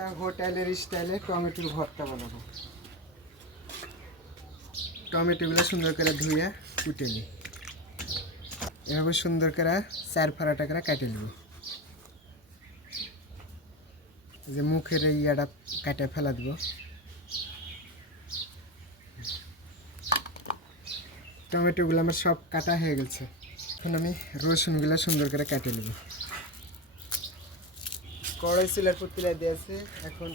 একটা হোটেলের স্টাইলে টমেটোর ভর্তা বানাবো। টমেটোগুলো সুন্দর করে ধুয়ে কুটে নিই, এভাবে সুন্দর করে 4 ফাড়াটা করে কেটে নিব। যে মুখের ইয়াটা কাটে ফেলা দিব। টমেটোগুলো আমার সব কাটা হয়ে গেছে। এখন আমি রসুনগুলো সুন্দর করে কেটে নেব। কড়াই চুলার পতিলা দিয়েছে, এখন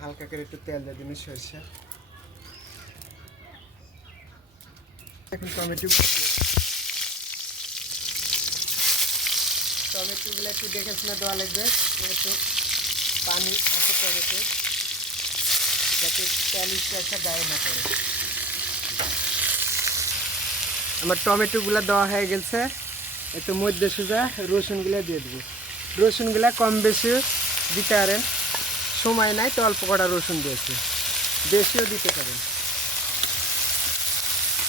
হালকা করে একটু তেল দিয়ে দিন সরষে। এখন টমেটোগুলো একটু দেখে শুনে দেওয়া লাগবে, একটু পানি আছে টমেটো, যাতে তেল স্টাইলটা গায়ে না করে। আমার টমেটোগুলো দেওয়া হয়ে গেছে, একটু মধ্যে সোজা রসুনগুলো দিয়ে দেবো। রসুনগুলো কম বেশি দিতে পারেন, সময় নাই তো অল্প কটা রসুন দিয়েছি, বেশিও দিতে পারেন।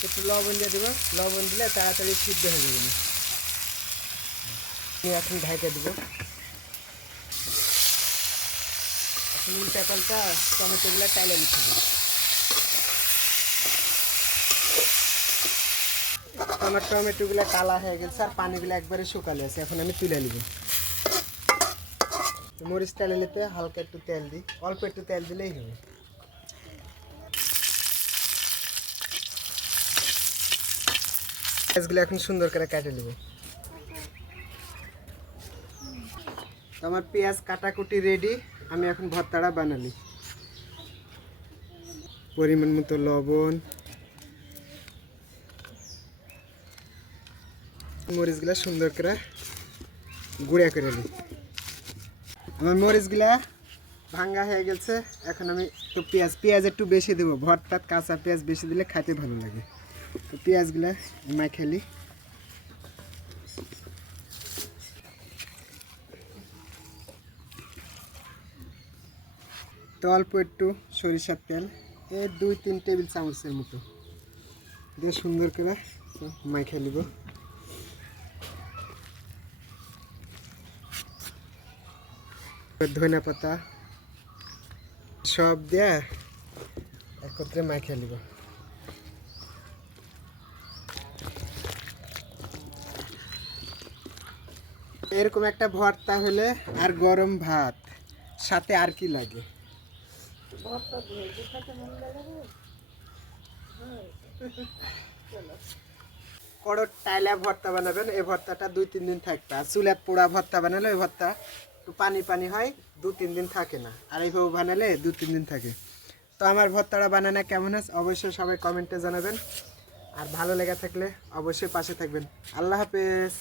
একটু লবণ দিয়ে দেবো, লবণ দিলে তাড়াতাড়ি সিদ্ধ হয়ে যাবে। আমি এখন ঢাকা দেবো। এখন উল্টা পাল্টা টমেটোগুলো টাইলে নিতে হবে। আমার টমেটোগুলো কালা হয়ে গেছে আর পানিগুলো একবারে শুকালে আছে, এখন আমি তুলে নিব। মরিচ তেলে নিতে হালকা একটু তেল দিই, অল্প একটু তেল দিলেই হবে। পেঁয়াজগুলো এখন সুন্দর করে কেটে নেব। আমার পেঁয়াজ কাটাকুটি রেডি, আমি এখন ভর্তাটা বানালি। পরিমাণ মতো লবণ, মরিচগুলা সুন্দর করে গুঁড়া করে নিই। আমার মরিচগুলা ভাঙ্গা হয়ে গেছে, এখন আমি তো পেঁয়াজ একটু বেশি দেবো। ভর্তার কাঁচা পেঁয়াজ বেশি দিলে খাইতে ভালো লাগে। তো পেঁয়াজগুলা মাখালি। তো অল্প একটু সরিষার তেল, 2-3 টেবিল চামচের মতো দিয়ে সুন্দর করে মাখা নিব। ধনিয়া পাতা সব দিয়ে একত্রে মাখিয়ে নিব। এরকম একটা ভর্তা হলে আর গরম ভাত সাথে আর কি লাগে। কড়ত টাইলা ভর্তা বানাবেন, এই ভর্তাটা 2-3 দিন থাকবে। আর চুলাত পোড়া ভর্তা বানালে ওই ভর্তা একটু পানি পানি হয়, 2-3 দিন থাকে না। আর এইভাবে বানালে 2-3 দিন থাকে। তো আমার ভর্তাটা বানানো কেমন আছে অবশ্যই সবাই কমেন্টে জানাবেন। আর ভালো লেগে থাকলে অবশ্যই পাশে থাকবেন। আল্লাহ হাফেজ।